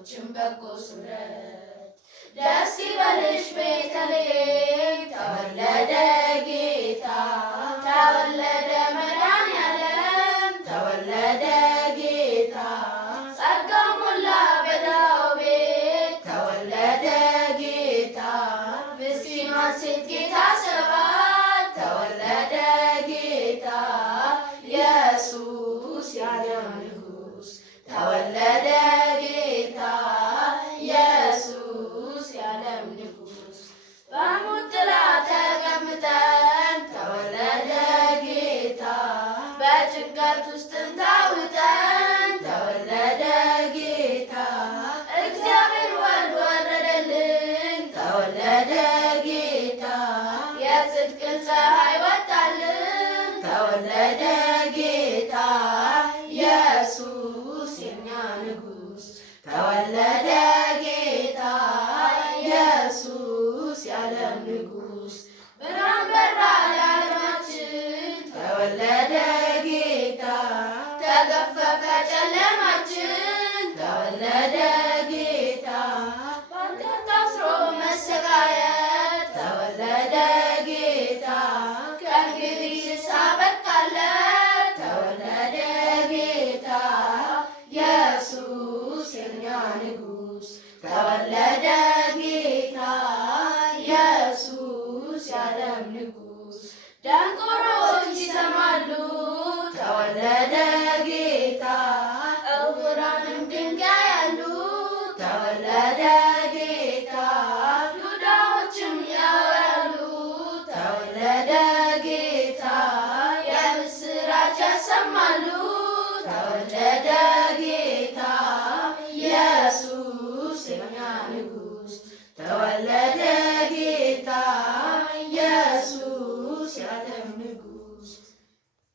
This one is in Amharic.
ለክፎችም በጎ ሱረት። ደስ ይበልሽ ቤተልሔም ተወለደ ጌታ፣ ተወለደ መድኃኔዓለም ተወለደ ጌታ። ጸጋ ሞላ በዳዊት ቤት ተወለደ ጌታ። ምስኪኗን ሴት ጌታ ሰባት ተወለደ ጌታ። ኢየሱስ የዓለም ንጉሥ ተወለደ ጌታ። ኢየሱስ የዓለም ንጉሥ በሞት ጥላ ተቀምጠን ተወለደ ጌታ። በጭንቀት ውስጥም ተውጠን ተወለደ ጌታ። እግዚአብሔር ወልድ ወረደልን ተወለደ ጌታ። የጽድቅን ፀሐይ ወጣልን ተወለደ ጌታ። ኢየሱስ የኛ ንጉሥ ተወለደ ጌታ። ኢየሱስ የዓለም ንጉሥ ብርሃን በራ ለዓለማችን ተወለደ ጌታ። ተገፈፈ ጨለማችን ተወለደ ጌታ። በኃጢአት ታስሮ መሰቃየት ተወለደ ጌታ። ከእንግዲህ ሳበቃለት ተወለደ ጌታ። ኢየሱስ የኛ ንጉሥ ተወለደ ጌታ። ኢየሱስ የዓለም ንጉሥ ደንቆሮች ይሰማሉ ተወለደ ጌታ። ዕውራንም ድንቅ ያያሉ ተወለደ ጌታ። ዱዳዎችም ያወራሉ ተወለደ ጌታ። የምስራች ያሰማሉ ተወለደ ጌታ። ኢየሱስ የኛ ንጉሥ